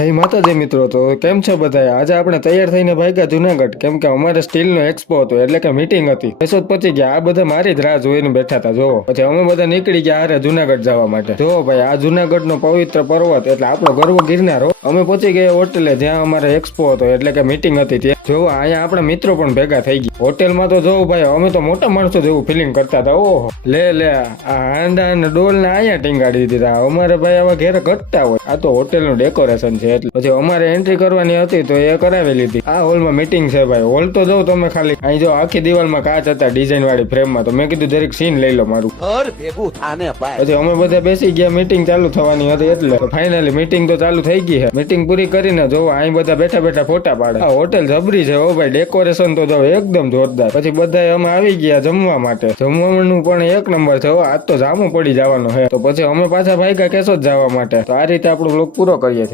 જય માતાજી મિત્રો, તો કેમ છો બધા? આજે આપણે તૈયાર થઈને ભાગ્યા જુનાગઢ, કેમ કે અમારે સ્ટીલનો એક્સપો હતો, એટલે કે મીટિંગ હતી. પેસોદ પહોંચી ગયા. આ બધા મારી જ રાહ જોઈને બેઠા હતા. જોવો, પછી અમે બધા નીકળી ગયા હારે જુનાગઢ જવા માટે. જોવો ભાઈ, આ જુનાગઢનો પવિત્ર પર્વત એટલે આપણો ગર્વ ગિરનાર. અમે પહોંચી ગયા હોટેલે જ્યાં અમારે એક્સપો હતો, એટલે કે મીટિંગ હતી ત્યાં. જોવો, અહીંયા આપણા મિત્રો પણ ભેગા થઈ ગયા હોટેલમાં. તો જોવો ભાઈ, અમે તો મોટા માણસો જેવું ફિલિંગ કરતા હતા. ઓહો, લે આ હાંડા અને ડોલ ને અહીંયા ટીંગાડી દીધા. અમારે ભાઈ આવા ઘેરે ઘટતા હોય. આ તો હોટેલનું ડેકોરેશન છે. એટલે પછી અમારે એન્ટ્રી કરવાની હતી તો એ કરાવી લીધી. આ હોલમાં મીટિંગ છે ભાઈ. હોલ તો જો તમે ખાલી અહીં જો આખી દિવાલમાં કાચ હતા ડિઝાઇન વાળી ફ્રેમમાં. તો મેં કીધું દરેક સીન લઈ લો મારું. પછી અમે બધા બેસી ગયા. મીટિંગ ચાલુ થવાની હતી એટલે ફાઇનલી મીટિંગ તો ચાલુ થઈ ગઈ છે. મીટિંગ પૂરી કરીને જોવો અહીં બધા બેઠા બેઠા ફોટા પાડે. આ હોટેલ જબરી છે. ઓ ભાઈ, ડેકોરેશન તો જો એકદમ જોરદાર. પછી બધા અમે આવી ગયા જમવા માટે. જમવાનું પણ એક નંબર છે. આજ તો જામું પડી જવાનો છે. તો પછી અમે પાછા ભાગ્યા કેશોદ જવા માટે. તો આ રીતે આપણો બ્લોગ પૂરો કરીએ છીએ.